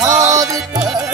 माझा विठ्ठल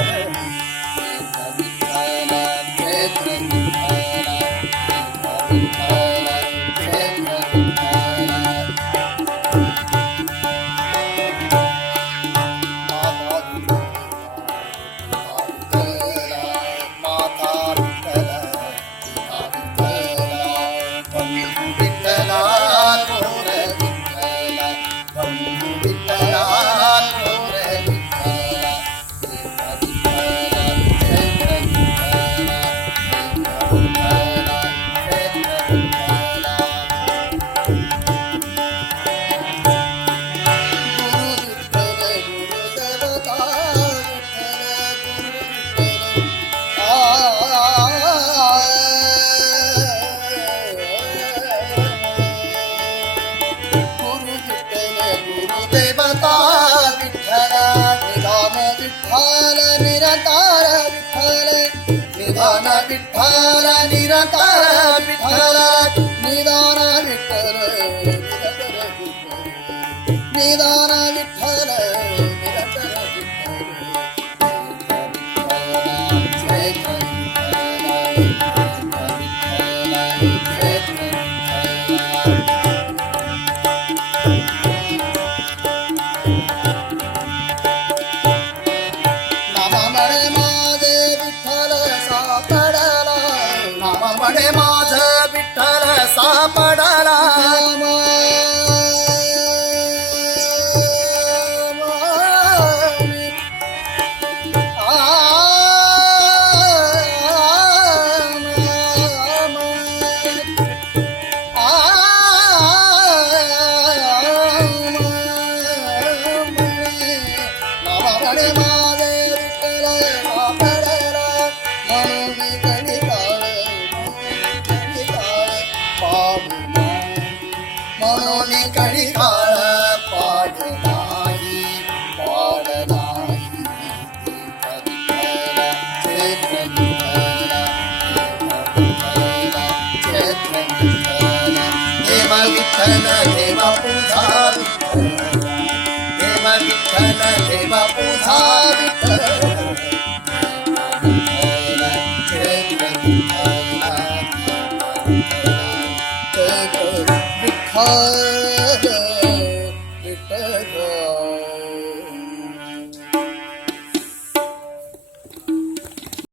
विठ्ठल निरंतर विठ्ठल निदान विठ्ठल निरंतर विठ्ठल निदान विठ्ठल निदान विठ्ठल निरंतर म्हणे माझं विठ्ठल सापडला म्हणून कडी काळ पाड नाही पाड नाही देव विठ्ठल देवा पूजा देव विठ्ठल देवा पूजा विठ्ठल